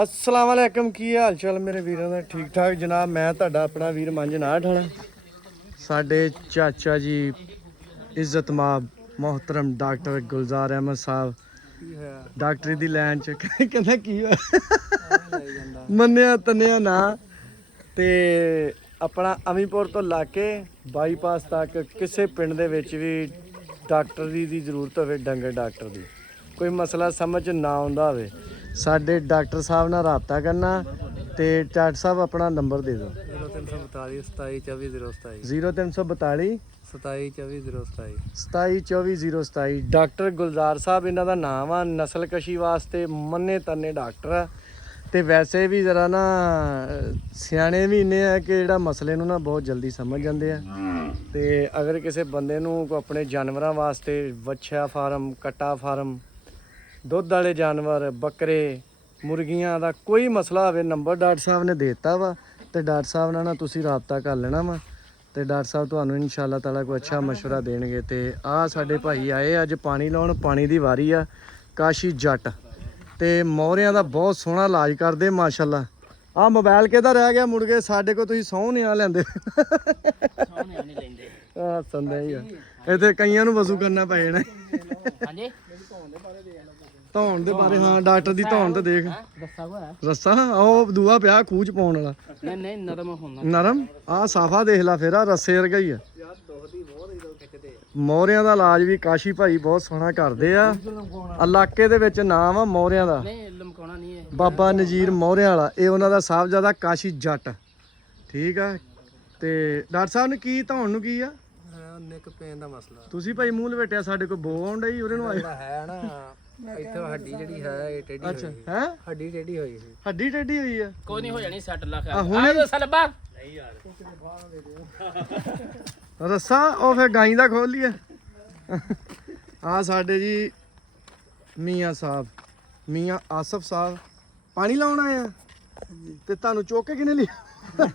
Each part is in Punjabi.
अस्सलाम वालेकुम की हाल चाल मेरे वीरों ਦਾ ठीक ठाक जनाब मैं ਤੁਹਾਡਾ ਆਪਣਾ ਵੀਰ ਮੰਜਨਾਟ ਹਾਂ ਸਾਡੇ ਚਾਚਾ ਜੀ ਇੱਜ਼ਤਮਾਬ मोहतरम डॉक्टर गुलजार अहमद साहब डॉक्टरी ਦੀ ਲਾਈਨ ਚ ਕਹਿੰਦਾ ਕੀ ਹੋਇਆ ਮੰਨਿਆ ਤੰਨਿਆ ਨਾ ਤੇ ਆਪਣਾ ਅਮੀਪੁਰ ਤੋਂ ਲਾ ਕੇ ਬਾਈਪਾਸ ਤੱਕ ਕਿਸੇ ਪਿੰਡ ਦੇ ਵਿੱਚ ਵੀ ਡਾਕਟਰੀ ਦੀ ਜ਼ਰੂਰਤ ਹੋਵੇ ਡੰਗਰ ਡਾਕਟਰ ਦੀ ਕੋਈ ਮਸਲਾ ਸਮਝ ਨਾ ਆਉਂਦਾ ਹੋਵੇ ਸਾਡੇ ਡਾਕਟਰ ਸਾਹਿਬ ਨਾਲ ਰਾਬਤਾ ਕਰਨਾ ਤੇ ਚਾਟ ਸਾਹਿਬ ਆਪਣਾ ਨੰਬਰ ਦੇ ਦਿਓ 0342 2724 0342 2724 2724 ਡਾਕਟਰ ਗੁਲਜ਼ਾਰ ਸਾਹਿਬ ਇਹਨਾਂ ਦਾ ਨਾਮ ਆ ਨਸਲਕਸ਼ੀ ਵਾਸਤੇ ਮੰਨੇ ਤੰਨੇ ਡਾਕਟਰ ਆ ਤੇ ਵੈਸੇ ਵੀ ਜ਼ਰਾ ਨਾ ਸਿਆਣੇ ਵੀ ਇੰਨੇ ਆ ਕਿ ਜਿਹੜਾ ਮਸਲੇ ਨੂੰ ਨਾ ਬਹੁਤ ਜਲਦੀ ਸਮਝ ਜਾਂਦੇ ਆ ਤੇ ਅਗਰ ਕਿਸੇ ਬੰਦੇ ਨੂੰ ਆਪਣੇ ਜਾਨਵਰਾਂ ਵਾਸਤੇ ਵੱਛਾ ਫਾਰਮ ਕੱਟਾ ਫਾਰਮ ਦੁੱਧ ਵਾਲੇ ਜਾਨਵਰ ਬੱਕਰੇ ਮੁਰਗੀਆਂ ਦਾ ਕੋਈ ਮਸਲਾ ਹੋਵੇ ਨੰਬਰ ਡਾਕਟਰ ਸਾਹਿਬ ਨੇ ਦੇ ਦਿੱਤਾ ਵਾ ਤੇ ਡਾਕਟਰ ਸਾਹਿਬ ਨਾਲ ਨਾ ਤੁਸੀਂ ਰਾਬਤਾ ਕਰ ਲੈਣਾ ਵਾ ਤੇ ਡਾਕਟਰ ਸਾਹਿਬ ਤੁਹਾਨੂੰ ਇਨਸ਼ਾਅੱਲਾ ਤਾਲਾ ਕੋਈ ਅੱਛਾ ਮਸ਼ਵਰਾ ਦੇਣਗੇ ਤੇ ਆਹ ਸਾਡੇ ਭਾਈ ਆਏ ਅੱਜ ਪਾਣੀ ਲਾਉਣ ਪਾਣੀ ਦੀ ਵਾਰੀ ਆ ਕਾਸ਼ੀ ਜੱਟ ਤੇ ਮੋਹਰਿਆਂ ਦਾ ਬਹੁਤ ਸੋਹਣਾ ਇਲਾਜ ਕਰਦੇ ਮਾਸ਼ਾਅੱਲਾ ਆਹ ਮੋਬਾਈਲ ਕਿਹਦਾ ਰਹਿ ਗਿਆ ਮੁੜ ਕੇ ਸਾਡੇ ਕੋਲ ਤੁਸੀਂ ਸਹੁੰ ਨਹੀਂ ਆ ਲੈਂਦੇ ਆਹ ਸੰਦੇ ਹੀ ਆ ਇੱਥੇ ਕਈਆਂ ਨੂੰ ਵਜ਼ੂ ਕਰਨਾ ਪੈ ਜਾਣਾ ਹਾਂਜੀ ਧੌਣ ਦੇ ਬਾਰੇ ਹਾਂ ਡਾਕਟਰ ਦੀ ਧੌਣ ਤੇ ਦੇਖ ਦੱਸਾ ਹੋਇਆ ਰੱਸਾ ਉਹ ਦੂਆ ਪਿਆ ਖੂਹ ਚ ਪਾਉਣ ਵਾਲਾ ਨਹੀਂ ਨਰਮ ਹੁੰਦਾ ਨਰਮ ਆਹ ਸਾਫਾ ਦੇਖ ਲਾ ਫੇਰ ਆ ਰੱਸੇ ਵਰਗਾ ਹੀ ਆ ਮੋਹਰਿਆਂ ਦਾ ਇਲਾਜ ਵੀ ਕਾਸ਼ੀ ਭਾਈ ਬਹੁਤ ਸੋਹਣਾ ਕਰਦੇ ਆ ਇਲਾਕੇ ਦੇ ਵਿੱਚ ਨਾਮ ਆ ਮੋਹਰਿਆਂ ਦਾ ਨਹੀਂ ਲਮਕਾਉਣਾ ਨਹੀਂ ਹੈ ਬਾਬਾ ਨਜ਼ੀਰ ਮੋਹਰਿਆਂ ਵਾਲਾ ਇਹ ਉਹਨਾਂ ਦਾ ਸਾਹਿਬਜ਼ਾਦਾ ਕਾਸ਼ੀ ਜੱਟ ਠੀਕ ਆ ਤੇ ਡਾਕਟਰ ਸਾਹਿਬ ਨੇ ਕੀ ਧੌਣ ਨੂੰ ਕੀ ਆ ਨਿੱਕ ਪੇਨ ਦਾ ਮਸਲਾ ਤੁਸੀਂ ਭਾਈ ਮੂੰਹ ਲਵੇਟਿਆ ਸਾਡੇ ਕੋਲ ਬੋ ਆਉਣ ਡਈ ਉਹਦੇ ਨੂੰ ਆਏ ਹੈ ਨਾ ਇੱਥੇ ਹੱਡੀ ਜਿਹੜੀ ਹੈ ਇਹ ਟੇਢੀ ਅੱਛਾ ਹੈ ਹੱਡੀ ਟੇਢੀ ਹੋਈ ਸੀ ਹੱਡੀ ਟੇਢੀ ਹੋਈ ਆ ਕੋਈ ਨਹੀਂ ਹੋ ਜਾਣੀ 60 ਲੱਖ ਆ ਹੁਣੇ ਸਲਬਾ ਨਹੀਂ ਯਾਰ ਰੱਸਾ ਉਹ ਫੇਰ ਗਾਈ ਦਾ ਖੋਲ ਲਿਆ ਆ ਸਾਡੇ ਜੀ ਮੀਆਂ ਸਾਹਿਬ ਮੀਆਂ ਆਸਫ ਸਾਹਿਬ ਪਾਣੀ ਲਾਉਣ ਆਏ ਆ ਤੇ ਤੁਹਾਨੂੰ ਚੁੱਕ ਕੇ ਕਿਨੇ ਲਿਆ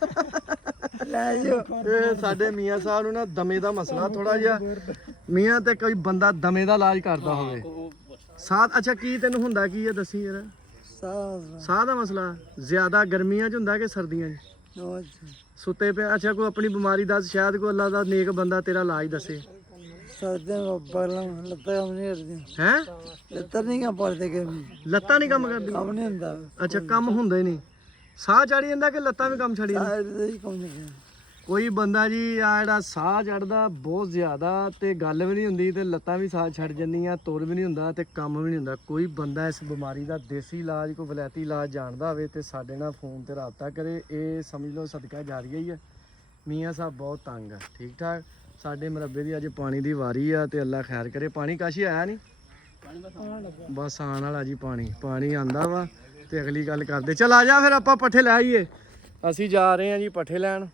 ਲੈ ਜਿਓ ਇਹ ਸਾਡੇ ਮੀਆਂ ਸਾਹਿਬ ਨੂੰ ਨਾ ਦਮੇ ਦਾ ਮਸਲਾ ਥੋੜਾ ਜਿਹਾ ਮੀਆਂ ਤੇ ਕੋਈ ਬੰਦਾ ਦਮੇ ਦਾ ਇਲਾਜ ਕਰਦਾ ਹੋਵੇ ਸਾਹ ਅੱਛਾ ਕੀ ਤੈਨੂੰ ਹੁੰਦਾ ਕੀ ਹੈ ਦੱਸੀ ਯਾਰ ਸਾਹ ਦਾ ਮਸਲਾ ਜ਼ਿਆਦਾ ਗਰਮੀਆਂ 'ਚ ਹੁੰਦਾ ਕਿ ਸਰਦੀਆਂ 'ਚ ਸੁੱਤੇ ਪਏ ਅੱਛਾ ਕੋਈ ਆਪਣੀ ਬਿਮਾਰੀ ਦੱਸ ਸ਼ਾਇਦ ਕੋਈ ਅੱਲਾ ਦਾ ਨੇਕ ਬੰਦਾ ਤੇਰਾ ਇਲਾਜ ਦੱਸੇ ਹੈ ਲੱਤਾਂ ਨਹੀਂ ਕੰਮ ਕਰਦੀ ਅੱਛਾ ਕੰਮ ਹੁੰਦਾ ਹੀ ਨਹੀਂ ਸਾਹ ਚੜੀ ਜਾਂਦਾ ਕਿ ਲੱਤਾਂ ਵੀ ਕੰਮ ਛੜੀ ਕੋਈ ਬੰਦਾ ਜੀ ਆ ਜਿਹੜਾ ਸਾਹ ਚੜਦਾ ਬਹੁਤ ਜ਼ਿਆਦਾ ਤੇ ਗੱਲ ਵੀ ਨਹੀਂ ਹੁੰਦੀ ਤੇ ਲੱਤਾਂ ਵੀ ਸਾਹ ਛੱਡ ਜਾਂਦੀਆਂ ਤੁਰ ਵੀ ਨਹੀਂ ਹੁੰਦਾ ਤੇ ਕੰਮ ਵੀ ਨਹੀਂ ਹੁੰਦਾ ਕੋਈ ਬੰਦਾ ਇਸ ਬਿਮਾਰੀ ਦਾ ਦੇਸੀ ਇਲਾਜ ਕੋਈ ਵਲੈਤੀ ਇਲਾਜ ਜਾਣਦਾ ਹੋਵੇ ਤੇ ਸਾਡੇ ਨਾਲ ਫੋਨ ਤੇ ਰਾਬਤਾ ਕਰੇ ਇਹ ਸਮਝ ਲਓ ਸਦਕਾ ਜਾਰੀ ਹੀ ਆ ਮੀਆਂ ਸਾਹਿਬ ਬਹੁਤ ਤੰਗ ਆ ਠੀਕ ਠਾਕ ਸਾਡੇ ਮਰੱਬੇ ਦੀ ਅੱਜ ਪਾਣੀ ਦੀ ਵਾਰੀ ਆ ਤੇ ਅੱਲਾ ਖੈਰ ਕਰੇ ਪਾਣੀ ਕਾਸ਼ੀ ਆਇਆ ਨਹੀਂ ਬਸ ਆਉਣ ਵਾਲਾ ਜੀ ਪਾਣੀ ਆਂਦਾ ਵਾ ਤੇ ਅਗਲੀ ਗੱਲ ਕਰਦੇ ਚਲ ਆ ਜਾ ਫਿਰ ਆਪਾਂ ਪੱਠੇ ਲੈ ਆਈਏ ਅਸੀਂ ਜਾ ਰਹੇ ਹਾਂ ਜੀ ਪੱਠੇ ਲੈਣ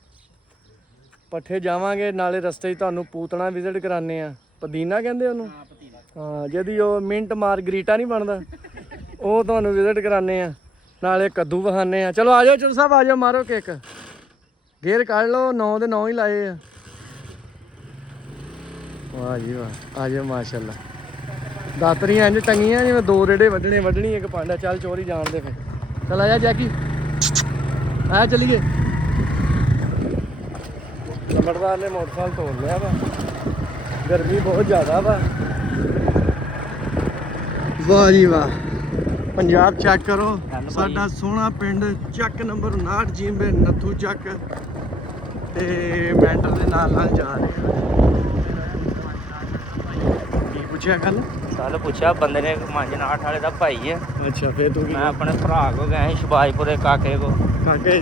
ਪੱਠੇ ਜਾਵਾਂਗੇ ਨਾਲੇ ਰਸਤੇ 'ਚ ਤੁਹਾਨੂੰ ਪੂਤਣਾ ਵਿਜ਼ਿਟ ਕਰਾਉਂਦੇ ਆ ਪਦੀਨਾ ਕਹਿੰਦੇ ਉਹਨੂੰ ਹਾਂ ਜਿਹਦੀ ਉਹ ਮਿੰਟ ਮਾਰਗਰੀਟਾ ਨਹੀਂ ਬਣਦਾ ਉਹ ਤੁਹਾਨੂੰ ਵਿਜ਼ਿਟ ਕਰਾਉਂਦੇ ਆ ਨਾਲੇ ਕੱਦੂ ਵਿਖਾਉਂਦੇ ਆ ਚਲੋ ਆ ਜਾਓ ਚੁਰ ਸਾਹਿਬ ਆ ਜਾਓ ਮਾਰੋ ਕਿੱਕ ਗੇਅਰ ਕੱਢ ਲਓ 9 ਦੇ 9 ਹੀ ਲਾਏ ਆ ਵਾਹ ਜੀ ਵਾਹ ਆ ਜਾਓ ਮਾਸ਼ਾਅੱਲਾ ਦਾਤਰੀਆਂ ਇੰਜ ਟੰਗੀਆਂ ਜਿਵੇਂ ਦੋ ਰੇੜੇ ਵੱਢਣੀ ਇੱਕ ਪਾਂਡਾ ਚੱਲ ਚੋਰੀ ਜਾਣਦੇ ਫਿਰ ਚੱਲ ਆ ਜਾ ਜੈਕੀ ਆ ਚੱਲੀਏ ਨੰਬਰਦਾਰ ਨੇ ਮੋਟਰਸਾਈਕਲ ਤੋੜ ਲਿਆ ਵਾ ਗਰਮੀ ਬਹੁਤ ਜ਼ਿਆਦਾ ਵਾ ਵਾਹ ਜੀ ਵਾਹ ਪੰਜਾਬ ਚੈੱਕ ਕਰੋ ਸਾਡਾ ਸੋਹਣਾ ਪਿੰਡ ਚੱਕ ਨੰਬਰ 59 ਜੀਂਬੇ ਨੱਥੂ ਚੱਕ ਤੇ ਮੈਂਟਰ ਦੇ ਨਾਲ ਜਾ ਰਹੇ ਕੀ ਪੁੱਛਿਆ ਕੱਲ ਪੁੱਛਿਆ ਬੰਦੇ ਨੇ ਮੰਜਨਾਟ ਵਾਲੇ ਦਾ ਭਾਈ ਹੈ ਅੱਛਾ ਫੇਰ ਤੂੰ ਮੈਂ ਆਪਣੇ ਭਰਾ ਕੋ ਗਿਆ ਸੀ ਸ਼ਬਾਜਪੁਰੇ ਕਾਕੇ ਕੋ ਕਾਕੇ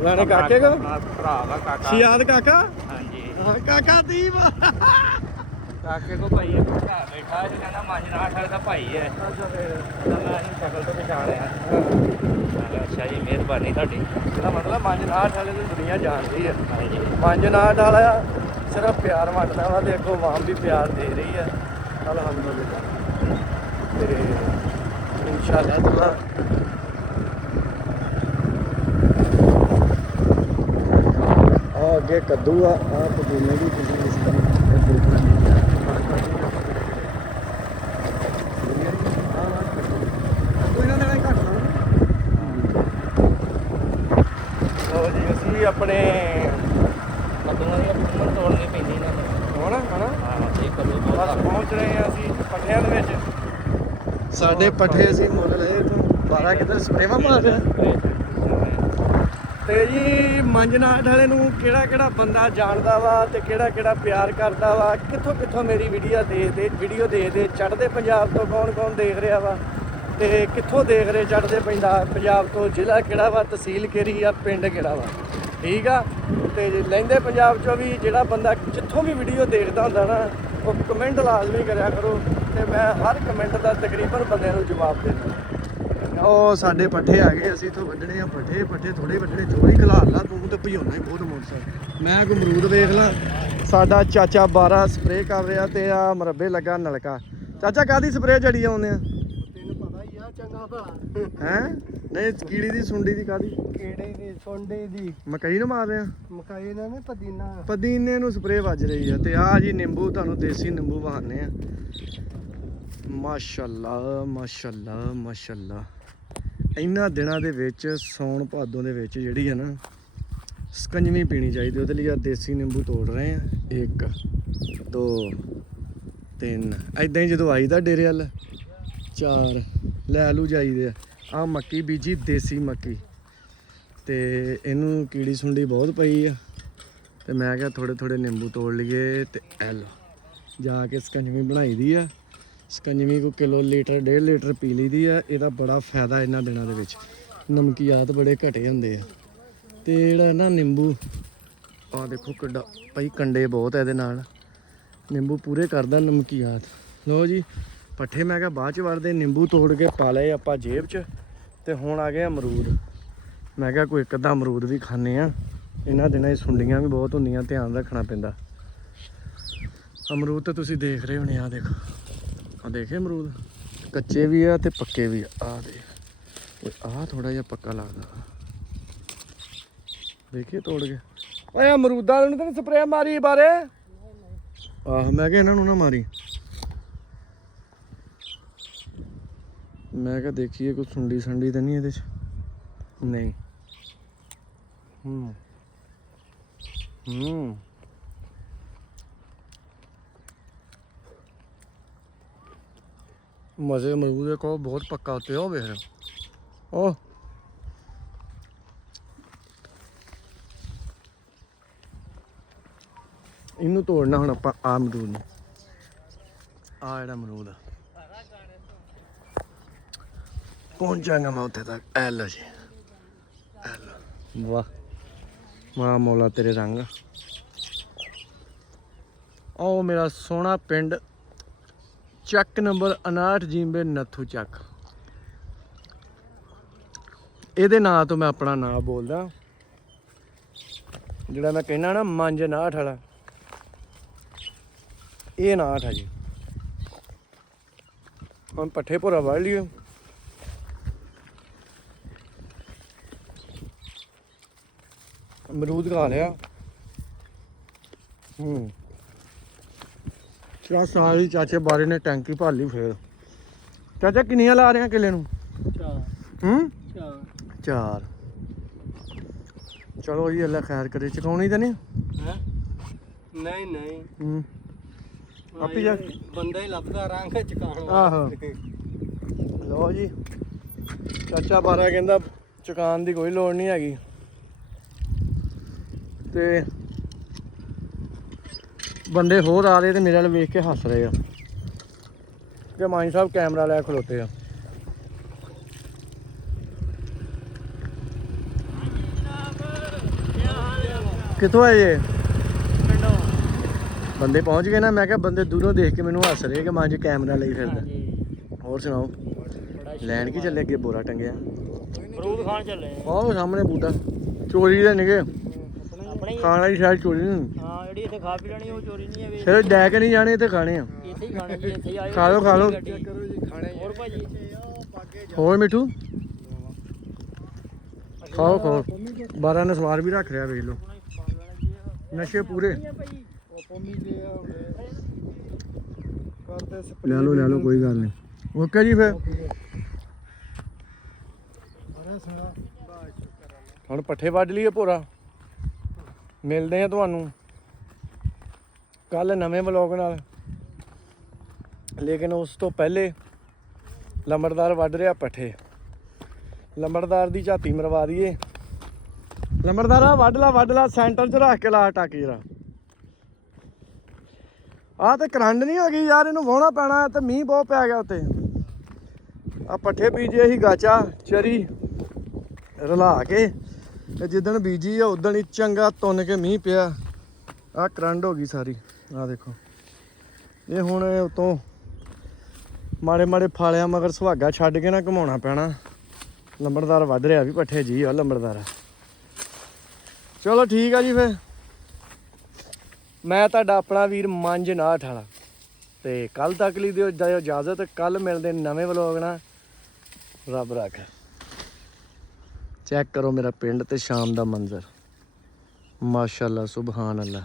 ਰਾਣੇ ਕਾਕੇ ਕੋ ਭਰਾ ਦਾ ਕਾਕਾ ਸ਼ਿਆਦ ਕਾਕਾ ਹਾਂਜੀ ਹਾਂ ਕਾਕਾ ਦੀਪ ਕਾਕੇ ਕੋ ਭਾਈ ਹੈ ਘਰ ਬੈਠਾ ਸੀ ਕਹਿੰਦਾ ਮੰਜਨਾਟ ਵਾਲੇ ਦਾ ਭਾਈ ਹੈ ਅੱਛਾ ਫੇਰ ਮੈਂ ਸ਼ਕਲ ਤੋਂ ਪਛਾਣਿਆ ਅੱਛਾ ਜੀ ਮਿਹਰਬਾਨੀ ਤੁਹਾਡੀ ਇਹਦਾ ਮਤਲਬ ਮੰਜਨਾਟ ਵਾਲੇ ਦੀ ਦੁਨੀਆ ਜਾਣਦੀ ਹੈ ਹਾਂਜੀ ਮੰਜਨਾਟ ਵਾਲਾ ਸਿਰਫ ਪਿਆਰ ਵੰਡਦਾ ਵਾ ਤੇ ਅੱਗੋਂ ਆਵਾਮ ਵੀ ਪਿਆਰ ਦੇ ਰਹੀ ਹੈ ਅਲਹਮਦੁਲਿਲਾ ਤੇ ਇਨਸ਼ਾਅੱਲਾ ਤਾਲਾ ਆ ਅੱਗੇ ਕੱਦੂ ਆ ਪੁਦੀਨੇ ਦੀ ਤੁਸੀਂ ਇਸ ਤਰ੍ਹਾਂ ਜੀ ਆਪਣੇ ਕਦੋਂ ਇਹ ਉਮਰ ਤੋੜਨੀ ਪੈਂਦੀ ਨਾ ਹੁਣ ਹਨਾ ਹਾਂ ਇਹ ਕਦੋਂ ਬਸ ਪਹੁੰਚ ਰਹੇ ਹਾਂ ਅਸੀਂ ਪੱਠਿਆਂ ਦੇ ਵਿੱਚ। ਸਾਡੇ ਪੱਠੇ ਅਸੀਂ ਮੁੱਲ ਲਏ ਇਥੋਂ 12 ਕਿੱਧਰ ਸਪਰੇਵਾ ਮਾਰ ਰਿਹਾ। ਤੇ ਜੀ ਮੰਜਨਾਟ ਵਾਲੇ ਨੂੰ ਕਿਹੜਾ ਕਿਹੜਾ ਬੰਦਾ ਜਾਣਦਾ ਵਾ ਤੇ ਕਿਹੜਾ ਕਿਹੜਾ ਪਿਆਰ ਕਰਦਾ ਵਾ, ਕਿੱਥੋਂ ਕਿੱਥੋਂ ਮੇਰੀ ਵੀਡੀਓ ਦੇਖਦੇ ਚੜ੍ਹਦੇ ਪੰਜਾਬ ਤੋਂ ਕੌਣ ਕੌਣ ਦੇਖ ਰਿਹਾ ਵਾ ਤੇ ਕਿੱਥੋਂ ਦੇਖ ਰਹੇ ਚੜ੍ਹਦੇ ਪੰਜਾਬ ਤੋਂ, ਜ਼ਿਲ੍ਹਾ ਕਿਹੜਾ ਵਾ, ਤਹਿਸੀਲ ਕਿਹੜੀ ਆ, ਪਿੰਡ ਕਿਹੜਾ ਵਾ, ਠੀਕ ਆ। ਤੇ ਲਹਿੰਦੇ ਪੰਜਾਬ ਚੋਂ ਵੀ ਜਿਹੜਾ ਬੰਦਾ ਜਿੱਥੋਂ ਵੀ ਵੀਡੀਓ ਦੇਖਦਾ ਹੁੰਦਾ ਨਾ ਉਹ ਕਮੈਂਟ ਲਾਜ਼ਮੀ ਕਰਿਆ ਕਰੋ ਤੇ ਮੈਂ ਹਰ ਕਮੈਂਟ ਦਾ ਤਕਰੀਬਨ ਬੰਦਿਆਂ ਨੂੰ ਜਵਾਬ ਦਿੰਦਾ। ਉਹ ਸਾਡੇ ਪੱਠੇ ਆ ਗਏ, ਅਸੀਂ ਇੱਥੋਂ ਵੱਢਣੇ ਆ ਪੱਠੇ ਥੋੜੇ ਵੱਢਣੇ, ਚੋਰੀ ਖਲਾਰ ਲਾ ਤੂੰ ਤੇ ਭਜਾਉਣਾ ਹੀ ਬਹੁਤ ਮੋਟਰਸਾਈਕਲ। ਮੈਂ ਕੋਈ ਅਮਰੂਦ ਵੇਖ ਲਾਂ। ਸਾਡਾ ਚਾਚਾ 12 ਸਪਰੇਅ ਕਰ ਰਿਹਾ ਤੇ ਆ ਮਰੱਬੇ ਲੱਗਾ ਨਲਕਾ। ਚਾਚਾ ਕਾਹਦੀ ਸਪਰੇਅ ਜੜੀ ਆਉਂਦੇ ਆ? ਤੈਨੂੰ ਪਤਾ ਹੀ ਆ ਚੰਗਾ ਭਲਾ ਹੈ ਨਹੀਂ ਕੀੜੀ ਦੀ ਸੁੰਡੀ ਦੀ ਕਾਹਦੀ? ਕੀੜੇ ਦੀ ਸੁੰਡੀ ਦੀ ਮਕਈ ਨੂੰ ਮਾਰ ਰਿਹਾ। ਮਕਾਈ ਨਾਲ ਨੇ ਪੁਦੀਨੇ ਨੂੰ ਸਪਰੇਅ ਵੱਜ ਰਹੀ ਆ। ਤੇ ਆ ਜੀ ਨਿੰਬੂ, ਤੁਹਾਨੂੰ ਦੇਸੀ ਨਿੰਬੂ ਵਹਾਨੇ ਆ। ਮਾਸ਼ਾਅੱਲਾ ਮਾਸ਼ਾਅੱਲਾ ਮਾਸ਼ਾਅੱਲਾ। ਇਹਨਾਂ ਦਿਨਾਂ ਦੇ ਵਿੱਚ ਸੌਣ ਭਾਦੋਂ ਦੇ ਵਿੱਚ ਜਿਹੜੀ ਆ ਨਾ ਸਕੰਜਵੀ ਪੀਣੀ ਚਾਹੀਦੀ, ਉਹਦੇ ਲਈ ਆ ਦੇਸੀ ਨਿੰਬੂ ਤੋੜ ਰਹੇ ਆ। 1 2 3 ਐਦਾਂ ਹੀ ਜਦੋਂ ਆਈਦਾ ਡੇਰੇ ਵੱਲ 4 ਲੈ ਲੂ ਜਾਈਦੇ ਆ। ਆਹ ਮੱਕੀ ਬੀਜੀ ਦੇਸੀ ਮੱਕੀ ਤੇ ਇਹਨੂੰ ਕੀੜੀ ਸੁੰਡੀ ਬਹੁਤ ਪਈ ਆ ਤੇ ਮੈਂ ਕਿਹਾ ਥੋੜੇ ਥੋੜੇ ਨਿੰਬੂ ਤੋੜ ਲਈਏ ਤੇ ਐ ਲਓ ਜਾ ਕੇ ਸਕੰਜਵੀ ਬਣਾਈ ਦੀ ਆ। ਸਕੰਜਵੀ ਕੋ ਕਿਲੋ ਲੀਟਰ 1.5 ਲੀਟਰ ਪੀ ਲਈ ਦੀ ਆ। ਇਹਦਾ ਬੜਾ ਫਾਇਦਾ ਇਹਨਾਂ ਦਿਨਾਂ ਦੇ ਵਿੱਚ, ਨਮਕੀਆਤ ਬੜੇ ਘਟੇ ਹੁੰਦੇ ਆ। ਤੇ ਜਿਹੜਾ ਨਾ ਨਿੰਬੂ ਆਹ ਦੇਖੋ ਕਿੱਡਾ ਭਾਈ ਕੰਡੇ ਬਹੁਤ ਆ ਇਹਦੇ ਨਾਲ, ਨਿੰਬੂ ਪੂਰੇ ਕਰਦਾ ਨਮਕੀਆਤ। ਲਓ ਜੀ ਪੱਠੇ ਮੈਂ ਕਿਹਾ ਬਾਅਦ ਚ ਵੜਦੇ, ਨਿੰਬੂ ਤੋੜ ਕੇ ਪਾ ਲਏ ਆਪਾਂ ਜੇਬ 'ਚ ਤੇ ਹੁਣ ਆ ਗਏ ਅਮਰੂਦ। ਮੈਂ ਕਿਹਾ ਕੋਈ ਇੱਕ ਅੱਧਾ ਅਮਰੂਦ ਵੀ ਖਾਂਦੇ ਆ, ਇਹਨਾਂ ਦਿਨਾਂ 'ਚ ਸੁੰਡੀਆਂ ਵੀ ਬਹੁਤ ਹੁੰਦੀਆਂ, ਧਿਆਨ ਰੱਖਣਾ ਪੈਂਦਾ। ਅਮਰੂਦ ਤਾਂ ਤੁਸੀਂ ਦੇਖ ਰਹੇ ਹੋਣੇ ਆ, ਦੇਖੋ ਆ ਦੇਖੇ ਅਮਰੂਦ ਕੱਚੇ ਵੀ ਆ ਤੇ ਪੱਕੇ ਵੀ ਆ। ਆਹ ਦੇਖ ਆਹ ਥੋੜਾ ਜਿਹਾ ਪੱਕਾ ਲੱਗਦਾ, ਦੇਖੀਏ ਤੋੜ ਕੇ। ਓਏ ਅਮਰੂਦਾਂ ਨੂੰ ਤਾਂ ਸਪਰੇਅ ਮਾਰੀ ਬਾਰੇ। ਆਹ ਮੈਂ ਕਿਹਾ ਇਹਨਾਂ ਨੂੰ ਨਾ ਮਾਰੀ, ਮੈਂ ਕਿਹਾ ਦੇਖੀਏ ਕੋਈ ਸੁੰਡੀ ਸੰਡੀ ਤਾਂ ਨਹੀਂ ਇਹਦੇ 'ਚ। ਨਹੀਂ ਮਜ਼ੇ ਅਮਰੂਦ ਦੇ ਕੋ ਬਹੁਤ ਪੱਕਾ ਉੱਤੇ ਉਹ ਵੇਖ ਉਹ ਇਹਨੂੰ ਤੋੜਨਾ ਹੁਣ ਆਪਾਂ ਆ ਅਮਰੂਦ ਨੂੰ। ਆ ਜਿਹੜਾ ਅਮਰੂਦ ਆ ਪਹੁੰਚਾਂਗਾ ਮੈਂ ਉੱਥੇ ਤੱਕ। ਐ ਲਓ ਜੀ ਐ ਲਓ, ਵਾਹ ਵਾਹ ਮੌਲਾ ਤੇਰੇ ਰੰਗ। ਉਹ ਮੇਰਾ ਸੋਹਣਾ ਪਿੰਡ ਚੱਕ ਨੰਬਰ 59 ਜੀਂਬੇ ਨੱਥੂ ਚੱਕ। ਇਹਦੇ ਨਾਂ ਤੋਂ ਮੈਂ ਆਪਣਾ ਨਾਂ ਬੋਲਦਾ, ਜਿਹੜਾ ਮੈਂ ਕਹਿਣਾ ਨਾ ਮੰਜ 59 ਵਾਲਾ, ਇਹ 59 ਆ ਜੀ। ਹੁਣ ਪੱਠੇ ਭੋਰਾ ਵੜ ਲਈਏ। ਅਮਰੂਦ ਖਾ ਲਿਆ। ਸਾਰੀ ਚਾਚੇ ਬਾਰੇ ਨੇ ਟੈਂਕੀ ਭਰ ਲਈ ਫੇਰ। ਚਾਚਾ ਕਿੰਨੀਆਂ ਲਾ ਰਹੇ ਆ ਕਿੱਲੇ ਨੂੰ? 4। ਚਲੋ ਜੀ ਅੱਲਾ ਖੈਰ ਕਰੇ। ਚਕਾਉਣੀ ਤਾਂ ਨਹੀਂ? ਨਹੀਂ ਆਪੀ ਜਾ ਬੰਦਾ ਹੀ ਲੱਭਦਾ ਰੰਗ ਚਕਾਉਣ। ਆਹੋ ਲਓ ਜੀ ਚਾਚਾ ਬਾਰਾ ਕਹਿੰਦਾ ਚਕਾਉਣ ਦੀ ਕੋਈ ਲੋੜ ਨਹੀਂ ਹੈਗੀ। ਤੇ ਬੰਦੇ ਹੋਰ ਆ ਰਹੇ ਤੇ ਮੇਰੇ ਵੱਲ ਵੇਖ ਕੇ ਹੱਸ ਰਹੇ ਆ ਕਿ ਮਾਨ ਸਾਹਿਬ ਕੈਮਰਾ ਲੈ ਖਲੋਤੇ ਆ। ਕਿੱਥੋਂ ਆਏ ਜੇ? ਬੰਦੇ ਪਹੁੰਚ ਗਏ ਨਾ। ਮੈਂ ਕਿਹਾ ਬੰਦੇ ਦੂਰੋਂ ਦੇਖ ਕੇ ਮੈਨੂੰ ਹੱਸ ਰਹੇ ਕਿ ਮਾਂ ਜੀ ਕੈਮਰਾ ਲਈ ਫਿਰਦਾ। ਹੋਰ ਸੁਣਾਓ, ਲੈਣ ਕੀ ਚੱਲੇ? ਅੱਗੇ ਬੋਰਾ ਟੰਗਿਆ, ਅਮਰੂਦ ਖਾਣ ਚੱਲੇ ਉਹ ਸਾਹਮਣੇ ਬੂਟਾ। ਚੋਰੀ ਦੇ ਨਿਗੇ ਖਾਣ ਵਾਲੀ ਸ਼ਾਇਦ ਚੋਰੀ ਨਹੀਂ। ਹਾਂ ਜਿਹੜੀ ਇੱਥੇ ਖਾ ਪੀ ਲੈਣੀ ਉਹ ਚੋਰੀ ਨਹੀਂ ਹੈ। ਫਿਰ ਡੈ ਕੇ ਨਹੀਂ ਜਾਣੇ ਤੇ ਖਾਣੇ ਆ। ਇੱਥੇ ਹੀ ਖਾਣੇ ਜੀ, ਇੱਥੇ ਹੀ ਆਇਓ। ਖਾ ਲਓ ਖਾ ਲਓ। ਹੋਰ ਭਾਜੀ ਹੋਰ ਮਿੱਠੂ ਖਾਓ ਖਾਓ। 12 ਨੇ ਸਵਾਰ ਵੀ ਰੱਖ ਰਿਹਾ, ਵੇਖ ਲਓ ਨਸ਼ੇ ਪੂਰੇ। ਲੈ ਲਓ ਕੋਈ ਗੱਲ ਨਹੀਂ। ਓਕੇ ਜੀ ਫਿਰ ਹੁਣ ਪੱਠੇ ਵੱਢ ਲਈਏ ਭੋਰਾ। ਮਿਲਦੇ ਆ ਤੁਹਾਨੂੰ ਕੱਲ ਨਵੇਂ ਵਲੌਗ ਨਾਲ। ਲੇਕਿਨ ਉਸ ਤੋਂ ਪਹਿਲੇ ਲੰਬੜਦਾਰ ਵੱਢ ਰਿਹਾ ਪੱਠੇ। ਲੰਬੜਦਾਰ ਦੀ ਝਾਤੀ ਮਰਵਾ ਦਈਏ। ਲੰਬੜਦਾਰਾ ਵੱਢ ਲਾ ਸੈਂਟਰ 'ਚ ਰੱਖ ਕੇ ਲਾ ਟਾਕੀ ਰਾ। ਆਹ ਤੇ ਕਰੰਟ ਨਹੀਂ ਹੈਗੀ ਯਾਰ, ਇਹਨੂੰ ਵਾਹੁਣਾ ਪੈਣਾ ਤੇ ਮੀਂਹ ਬਹੁਤ ਪੈ ਗਿਆ ਉੱਤੇ। ਆ ਪੱਠੇ ਬੀਜੇ ਸੀ ਗਾਚਾ ਚਰੀ ਰਲਾ ਕੇ, ਤੇ ਜਿੱਦਣ ਬੀਜੀ ਆ ਉਦਣ ਹੀ ਚੰਗਾ ਤੁੰਨ ਕੇ ਮੀਂਹ ਪਿਆ। ਆਹ ਕਰੰਟ ਹੋ ਗਈ ਸਾਰੀ। ਆਹ ਦੇਖੋ, ਇਹ ਹੁਣ ਉਤੋਂ ਮਾੜੇ ਮਾੜੇ ਫਾਲਿਆਂ ਮਗਰ ਸੁਹਾਗਾ ਛੱਡ ਕੇ ਨਾ ਘੁਮਾਉਣਾ ਪੈਣਾ। ਲੰਬੜਦਾਰ ਵੱਢ ਰਿਹਾ ਵੀ ਪੱਠੇ ਜੀ ਆ ਲੰਬੜਦਾਰ। ਚਲੋ ਠੀਕ ਆ ਜੀ, ਫਿਰ ਮੈਂ ਤੁਹਾਡਾ ਆਪਣਾ ਵੀਰ ਮੰਝ ਨਾ ਠਾਲਾ, ਤੇ ਕੱਲ ਤੱਕ ਲਈ ਦਿਓ ਇਜਾਜ਼ਤ। ਕੱਲ ਮਿਲਦੇ ਨਵੇਂ ਵਲੋਗ ਨਾਲ। ਰੱਬ ਰੱਖ। ਚੈੱਕ ਕਰੋ ਮੇਰਾ ਪਿੰਡ ਤੇ ਸ਼ਾਮ ਦਾ ਮੰਜ਼ਰ, ਮਾਸ਼ਾਅੱਲਾ ਸੁਬਹਾਨ ਅੱਲਾ।